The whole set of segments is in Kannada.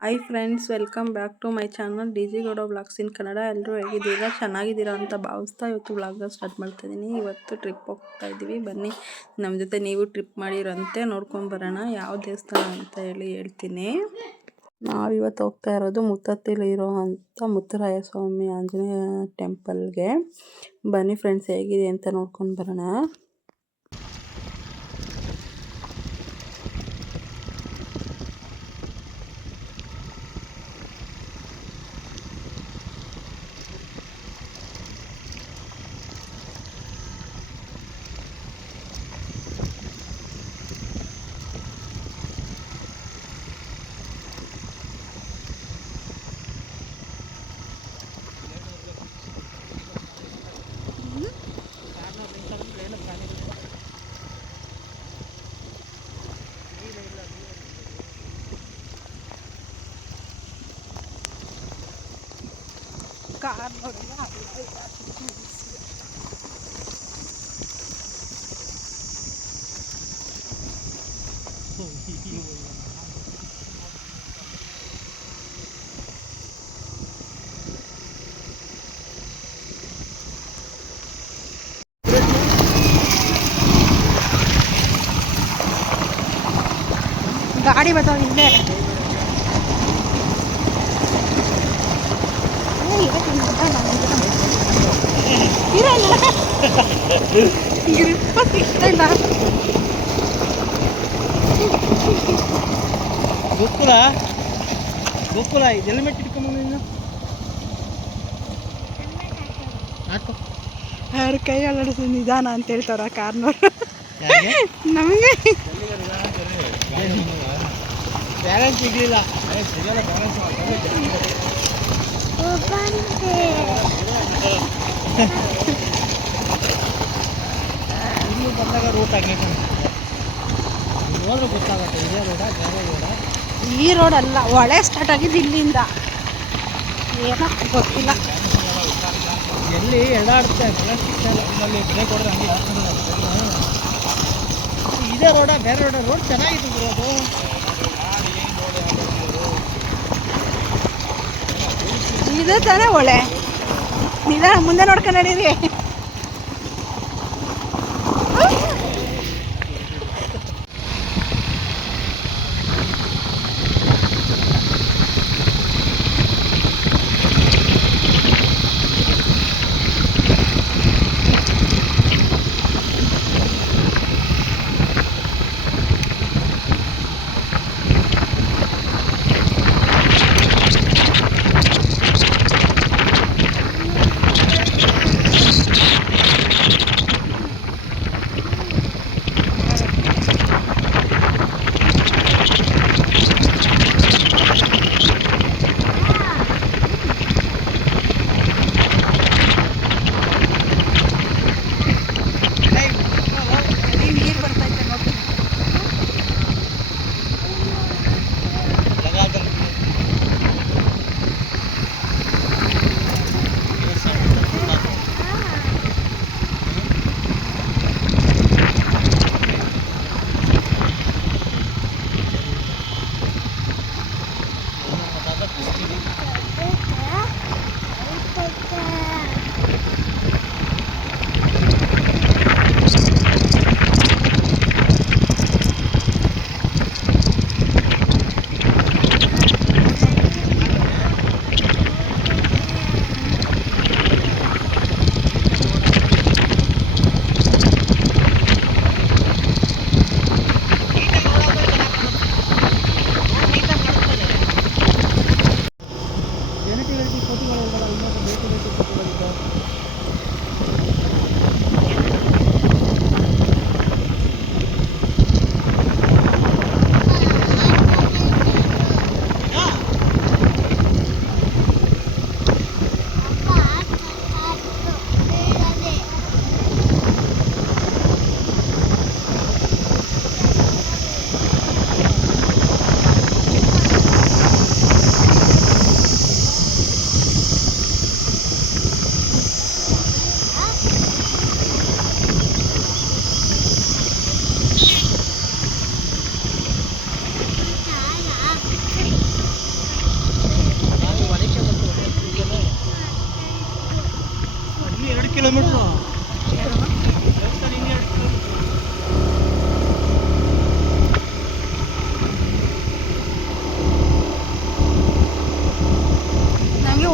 Hi friends welcome back to my channel D G Gowda blogs in Kannada ಎಲ್ಲರೂ ಹೇಗಿದ್ದೀರಾ? ಚೆನ್ನಾಗಿದ್ದೀರಾ ಅಂತ ಭಾವಿಸ್ತಾ ಇವತ್ತು ಬ್ಲಾಗ್ನ ಸ್ಟಾರ್ಟ್ ಮಾಡ್ತಾ ಇದ್ದೀನಿ ಇವತ್ತು ಟ್ರಿಪ್ ಹೋಗ್ತಾ ಇದ್ದೀವಿ ಬನ್ನಿ ನಮ್ಮ ಜೊತೆ ನೀವು ಟ್ರಿಪ್ ಮಾಡಿರೋಂತೆ ನೋಡ್ಕೊಂಡು ಬರೋಣ. ಯಾವ ದೇವಸ್ಥಾನ ಅಂತ ಹೇಳಿ ಹೇಳ್ತೀನಿ. ನಾವಿವತ್ತು ಹೋಗ್ತಾ ಇರೋದು ಮುತ್ತತ್ತಿಲಿ ಇರೋ ಅಂಥ ಮುತ್ತರಾಯ ಸ್ವಾಮಿ ಆಂಜನೇಯ ಟೆಂಪಲ್ಗೆ ಬನ್ನಿ ಫ್ರೆಂಡ್ಸ್ ಹೇಗಿದೆ ಅಂತ ನೋಡ್ಕೊಂಡು ಬರೋಣ. カーのリアルライダー的ですよ。いいよガリバトンね。ಗಾಡಿ ಬರ್ತಾವ ಇಲ್ಲೇ ಗೋಕುಲ ಗೋಕುಲ ಹೆಲ್ಮೆಟ್ ಇಟ್ಕೊಂಡು ನೀನು ಹಾಕು. ಅವ್ರ ಕೈ ಅಲ್ಲಾಡಿಸ್ ನಿಧಾನ ಅಂತ ಹೇಳ್ತಾರ ಕಾರ್ನವ್ರು? ನಮಗೆ. ಬ್ಯಾಲೆನ್ಸ್ ಸಿಗ್ಲಿಲ್ಲ ಬಂದಾಗ ರೂಟ್ ಹಂಗೆ ಹೋದ್ರೆ ಗೊತ್ತಾಗುತ್ತೆ ಇದೇ ರೋಡ ಬೇರೆ ರೋಡ. ಈ ರೋಡ್ ಅಲ್ಲ ಒಳೆ ಸ್ಟಾರ್ಟ್ ಆಗಿದ್ದು ಇಲ್ಲಿಂದ. ಏನೋ ಗೊತ್ತಿಲ್ಲ. ಎಲ್ಲಿ ಎಳ್ಳಾಡುತ್ತೆ ಬ್ರೇಕ್ ಸಿಗ್ತಾಯಿಲ್ಲ ಅಲ್ಲಿ ಬ್ರೇಕ್ ಹೊಡೆದ್ರೆ ಹಂಗೆ ಹಾಕ್ಕೊಂಡ್ರೆ ಇದೇ ರೋಡ ಬೇರೆ ರೋಡ ರೋಡ್ ಚೆನ್ನಾಗಿತ್ತು ಬ್ರೋ ಅದು. ಇದೇ ತಾನೇ ಒಳ್ಳೆ ನಿಧಾನ ಮುಂದೆ ನೋಡ್ಕೊಂಡು ನಡೀರಿ.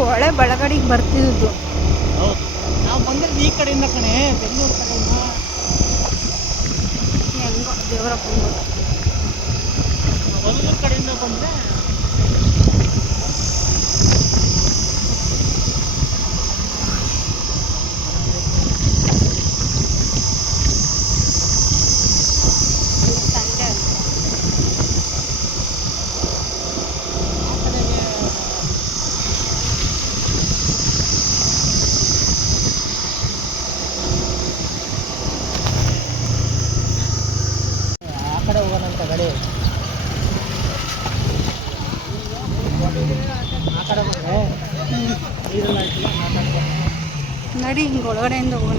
ಒಳ್ಳೆ ಬೆಳಗಡಿಗೆ ಬರ್ತಿದ್ದು. ನಾವು ಬಂದಿರೋದು ಈ ಕಡೆಯಿಂದ ಕಣೆ ಬೆಂಗಳೂರು ಕಡೆಯಿಂದ. ಹೆಂಗೋ ದೇವರಪ್ಪ ಹೊಲಗೂರು ಕಡೆಯಿಂದ ಬಂದರೆ ಸಂಡೆ ಆ ಕಡೆಗೆ ಆ ಕಡೆ ಹೋಗೋಣ ಅಂತ ಗಾಡಿ ಆ ಕಡೆ ಬಂದರೆ ನೀರೆಲ್ಲ ಆಯ್ತಲ್ಲ ಮಾತಾಡ್ಕೊಂಡು ನಡಿ ಹಿಂಗೆ ಒಳಗಡೆಯಿಂದ ಹೋಗೋಣ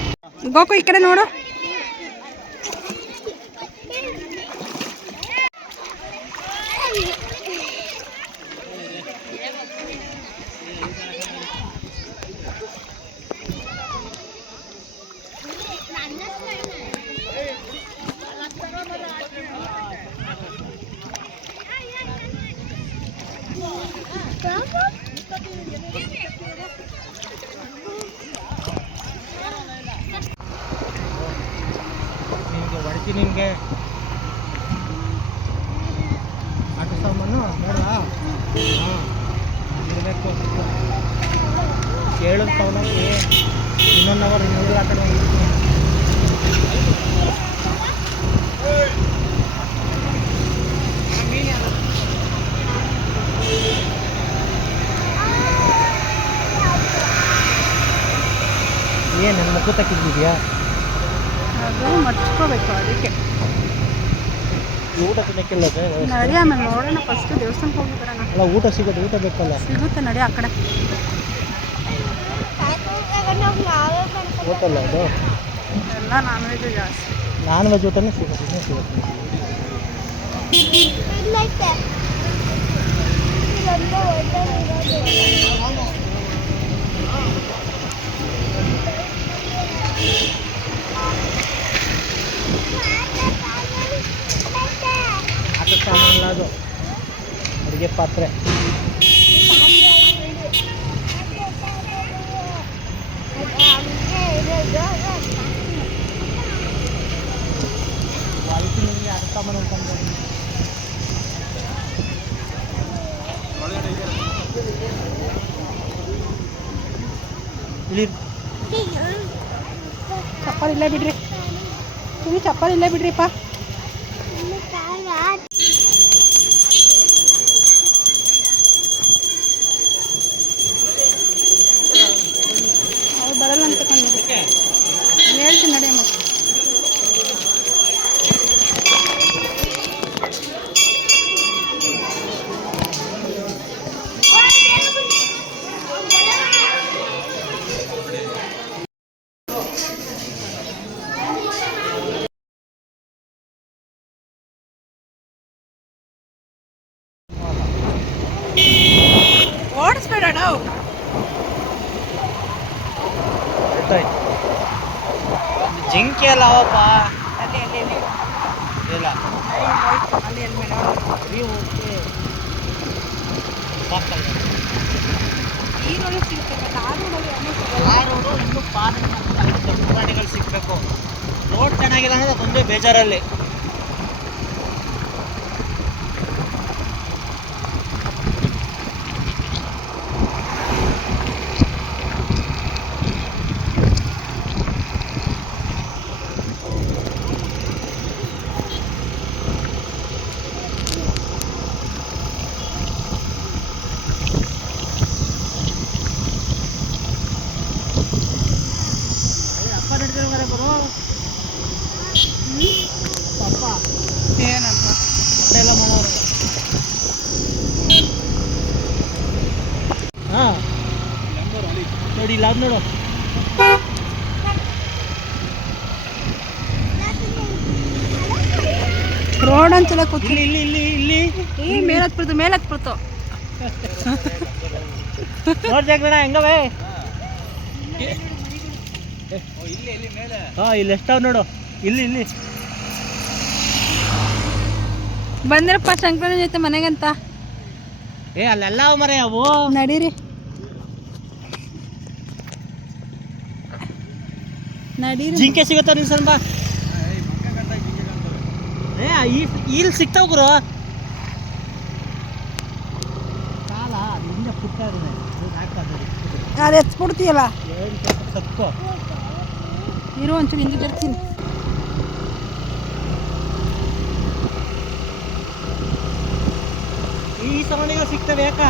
ಏನು ಗೋಕು ಈ ಕಡೆ ನೋಡು ನಿನಗೆ ಹೊಡಿತಿ ನಿನಗೆ ಆಟ ಸಾಮಾನು ಬೇಡ ಹಾಂ ಇರಬೇಕು ಕೇಳಿದ ತಗೊಳಕ್ಕೆ ಇನ್ನೊಂದು ಅವರ್ ಇನ್ನೊಂದು ಆ ಕಡೆ ಹೋಗ್ತೀನಿ ಮುಖ ಅದು ಮರ್ಚ್ಕೋಬೇಕು ಅದಕ್ಕೆ. ಊಟ ತಿನ್ನಕ್ಕೆಲ್ಲ. ನಡಿ ಆಮೇಲೆ ನೋಡೋಣ ಫಸ್ಟ್ ದೇವಸ್ಥಾನಕ್ಕೆ ಹೋಗಿ ಬರೋಣ ಅಲ್ಲ ಊಟ ಸಿಗೋದು ಊಟ ಬೇಕಲ್ಲ? ಸಿಗುತ್ತೆ ನಡಿ ಆ ಕಡೆ. ಹೋಟೆಲ್ ಅದು? ಎಲ್ಲ ನಾನ್ ವೆಜ್ ಜಾಸ್ತಿ. ನಾನ್ ವೆಜ್ ಊಟನೇ ಸಿಗುತ್ತೆ ಸಿಗುತ್ತೆ. ಆಟ ಅದು. ಅಡುಗೆ ಪಾತ್ರೆ. ಅದಕ್ಕೆ ನಿಮಗೆ ಅಂತಂದ್ರೆ ಇಲ್ಲಿ ಚಪ್ಪಲ್ ಇಲ್ಲ ಬಿಡ್ರಿ. তুমি ಚಪ್ಪಲ್ ಇಲ್ಲ ಬಿಡ್ರಿಪ್ಪ. 할래 매잘할래 Gracias. ನೋಡು. ರೋಡ್ ಅಂತೆಲ್ಲ ಕೂತ್ ಇಲ್ಲಿ ಇಲ್ಲಿ ಇಲ್ಲಿ ಈ ಮೇಲೆ ಹತ್ಬಿಡ್ತು ಮೇಲೆ ಹತ್ಬಿಡ್ತು ಬೇಡ ಹೆಂಗವೇ? ಹಾ ಇಲ್ಲಿ ಎಷ್ಟಾವ್ ನೋಡು. ಇಲ್ಲಿ ಇಲ್ಲಿ. ಬಂದ್ರಪ್ಪ ಶಂಕರನ ಜೊತೆ ಮನೆಗಂತ. ಏ ಅಲ್ಲೆಲ್ಲ ಮರೆ ಅವು. ನಡೀರಿ. ನಡೀರಿ. ಜಿಂಕೆ ಸಿಗುತ್ತ ನೀವು ಸ್ವಲ್ಪ ಏ ಈ- ಇಲ್ಲಿ ಸಿಗ್ತಾವ ಗುರು. ಕಾಲ ಹಿಂದೆ ಪುಟ್ಟ ಇದೆ. ಅದು ಎತ್ಬಿಡ್ತೀಯಲ್ಲ? ಸತ್ಕೋ. ಇರು ಒಂಚೂರು ಹಿಂದೆ ತರ್ತೀನಿ ಈ ಸಮಯಗಳು ಸಿಗ್ತವೆ ಯಾಕ?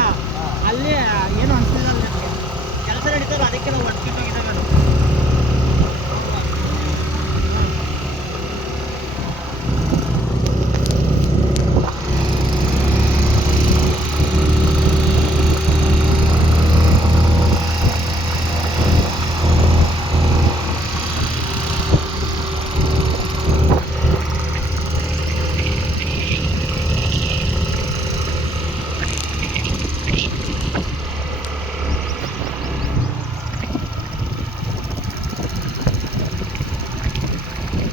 ಅಲ್ಲಿ ಏನು ಅನ್ಸಿಲ್ಲ ಕೆಲಸ ನಡೀತಲ್ಲ ಅದಕ್ಕೆ ನಾವು ಹೊಡ್ಕಿಟ್ಟೋಗಿದ್ದಾಗ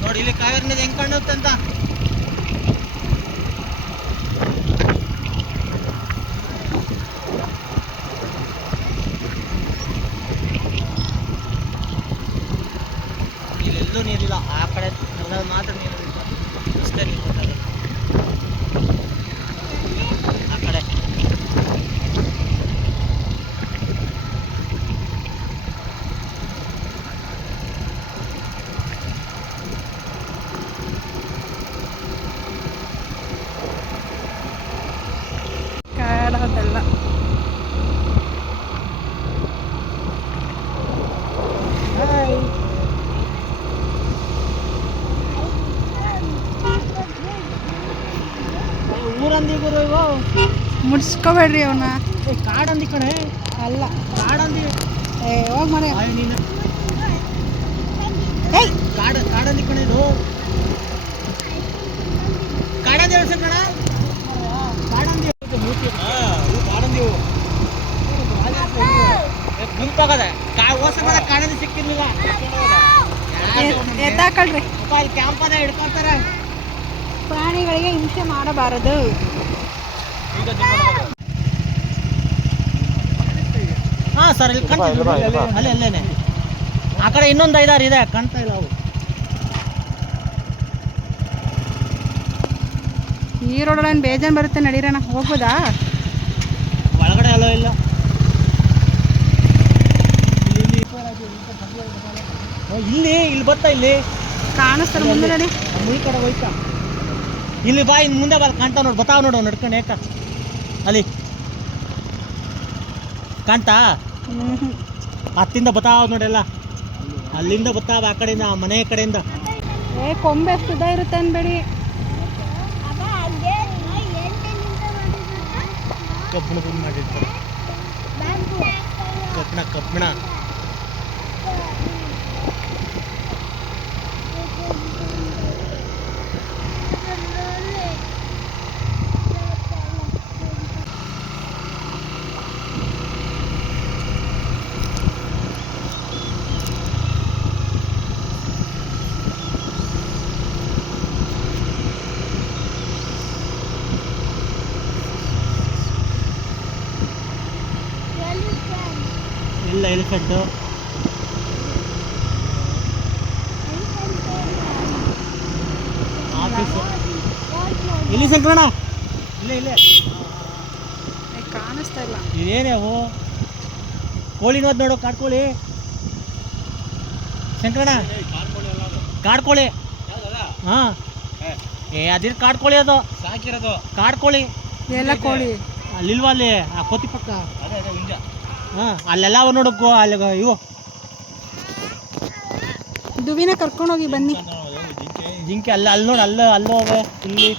ನೋಡಿ ಇಲ್ಲಿ ಕಾವೇರಿ ನದಿ ಹೆಂಗ್ ಕಾಣುತ್ತೆ ಅಂತ ಇಲ್ಲೆಲ್ಲೂ ನೀರಿಲ್ಲ ಆ ಕಡೆ ಎಲ್ಲ ಮಾತ್ರ ನೀರಿಲ್ಲ ಅಷ್ಟೇ ನೀರು ಬರ್ತದೆ. ಆ ಕಡೆ ಕಾಡೋದೆಲ್ಲ ಗುರು ಇವು ಮುಡ್ಸ್ಕೋಬೇಡ್ರಿ ಅವನ. ಏ, ಕಾಡಂದಿ ಕಣೆ. ಅಲ್ಲ ಕಾಡಂದಿ. ಏ ಹೋಗ್ ಮನೆ. ನೀನು. ಏಯ್ ಕಾಡ ಕಾಡಂದಿ ಕಣೆ ಇದು. ಕಾಡಂದಿ ಹೇಳ್ಸ ಕಣ? ಕಾಡಂದಿ ಇವು ಕಾಡಂದಿ ಗುಂಪಾಗದ. ಕಾ ಹೋಸಗಳ ಕಾಡಂದಿ ಸಿಕ್ಕಿರ್ಲಿಲ್ಲ. ಎತ್ತಾಕಳ್ರಿ ಅಪ್ಪ ಇಲ್ಲಿ ಕ್ಯಾಂಪ್ ಅದ ಹಿಡ್ಕೊತಾರೆ. ಪ್ರಾಣಿಗಳಿಗೆ ಹಿಂಸೆ ಮಾಡಬಾರದು. ಹಾ ಸರ್ ಇಲ್ಲಿ ಕಾಣ್ತಿದೆ ಅಲ್ಲೇ ಅಲ್ಲೇನೆ ಆ ಕಡೆ ಇನ್ನೊಂದು ಐದಾರು ಇದೆ ಕಾಣ್ತಾ ಇಲ್ಲ ಅವು. ಈ ರೋಡಲ್ಲಿ ಬೇಜಾನ್ ಬರುತ್ತೆ ನಡೀರಣ ಹೋಗ್ಬೋದಾ? ಒಳಗಡೆ ಅಲೋ ಇಲ್ಲ. ಓ, ಇಲ್ಲಿ ಇಲ್ಲಿ ಬರ್ತಾ ಇಲ್ಲಿ. ಕಾಣಿಸ್ತಾರೆ ಮುಂದೆ ನಡಿ ಕಡೆ ಹೋಯ್ತಾ? ಇಲ್ಲಿ ಬಾ ಇನ್ನು ಮುಂದೆ ಬಾ ಕಾಣ್ತಾ ನೋಡು ಬತಾವ್ ನೋಡು ನಡ್ಕೊಂಡು ಏಕ. ಅಲ್ಲಿ. ಕಾಣ್ತಾ. ಹತ್ತಿಂದ ಬತಾವ್ ನೋಡೆಲ್ಲ ಅಲ್ಲಿಂದ ಬತ್ತಾವ ಆ ಕಡೆಯಿಂದ ಆ ಮನೆ ಕಡೆಯಿಂದ. ಏ ಕೊಂಬೆ ಸುದ ಇರುತ್ತೆ ಅನ್ಬೇಡಿ. ಕಬ್ಬಿಣ ಮಾಡಿರ್ತಾರೆ ಕಬ್ಬಿಣ ಕಬ್ಬಣ ಎಲ್ಲ ಎಲಿಫೆಂಟು ಆಫೀಸ್ ಇಲ್ಲಿ ಸಂಕ್ರಣ ಇಲ್ಲ ಇಲ್ಲೇ. ಏ, ಕಾಣಿಸ್ತಾ ಇಲ್ಲ. ಕೋಳಿ ನೋದ್ ನೋಡು ಕಾಡ್ಕೋಳಿ ಶಂಕರಣ ಕಾಡ್ಕೋಳಿ ಹಾ. ಏ ಅದಿರ್ ಕಾಡ್ಕೋಳಿ ಅದು. ಸಾಕಿರೋದು. ಕಾಡ್ಕೋಳಿ ಎಲ್ಲ ಕೋಳಿ. ಅಲ್ಲಿಲ್ವಾ ಅಲ್ಲಿ? ಆ ಕೋತಿ ಪಕ್ಕ. ಹಾಂ ಅಲ್ಲೆಲ್ಲ ಅವ ನೋಡಕ್ಕೋ ಅಲ್ಲಿ ಇವು. ಕರ್ಕೊಂಡು ಹೋಗಿ ಬನ್ನಿ. ಜಿಂಕೆ ಅಲ್ಲ ಅಲ್ಲಿ ನೋಡಿ ಅಲ್ಲ ಅಲ್ಲೋಗ ಇಲ್ಲಿ.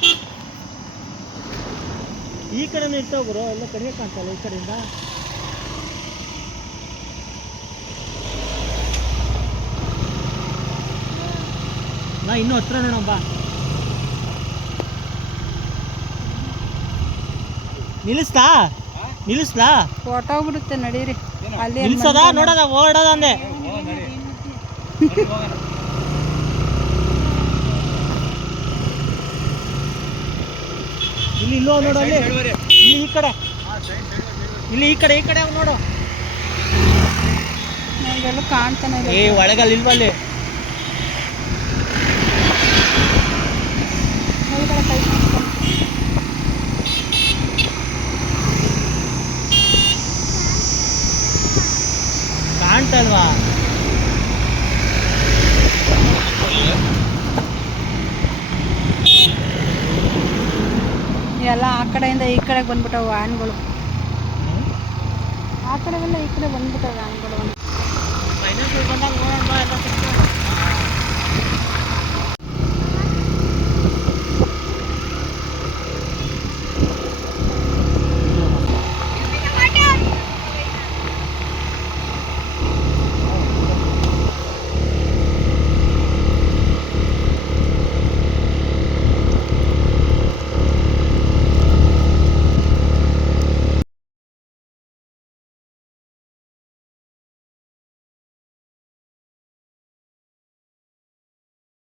ಈ ಕಡೆ ಇರ್ತಾವ ಗುರು ಎಲ್ಲ ಕಡಿಮೆ ಕಾಣ್ತಲ್ಲ ಈ ಕಡೆಯಿಂದ? ನಾ ಇನ್ನೂ ಹತ್ರ ನೋಡಮ್ಮ ನಿಲ್ಲಿಸ್ತಾ? ನಿಲ್ಲಿಸ್ತಾ ಹೊಟ್ಟೋಗ್ಬಿಡುತ್ತೆ ನಡೀರಿ. ಅಲ್ಲಿ ನಿಲ್ಸದ? ನೋಡದ? ಓಡದ ಅಂದೆ? ಇಲ್ಲಿ ಇಲ್ಲೋ ನೋಡು ಅಲ್ಲಿ. ಇಲ್ಲಿ ಈ ಕಡೆ. ಇಲ್ಲಿ ಈ ಕಡೆ ಈ ಕಡೆ ನೋಡು. ನನಗೆಲ್ಲೂ ಕಾಣ್ತಾನೆ ಏ ಒಳಗಲ್ಲಿ ಇಲ್ವಲ್ಲಿ ಮೇಲ್ಗಡೆ ಕೈ ಅಂತಲ್ವಾ ಎಲ್ಲ ಆ ಕಡೆಯಿಂದ ಈ ಕಡೆ ಬಂದ್ಬಿಟ್ಟವು ವ್ಯಾನ್ಗಳು. ಆ ಕಡೆಗೆಲ್ಲ ಈ ಕಡೆ ಬಂದ್ಬಿಟ್ಟವು ವ್ಯಾನ್ಗಳು.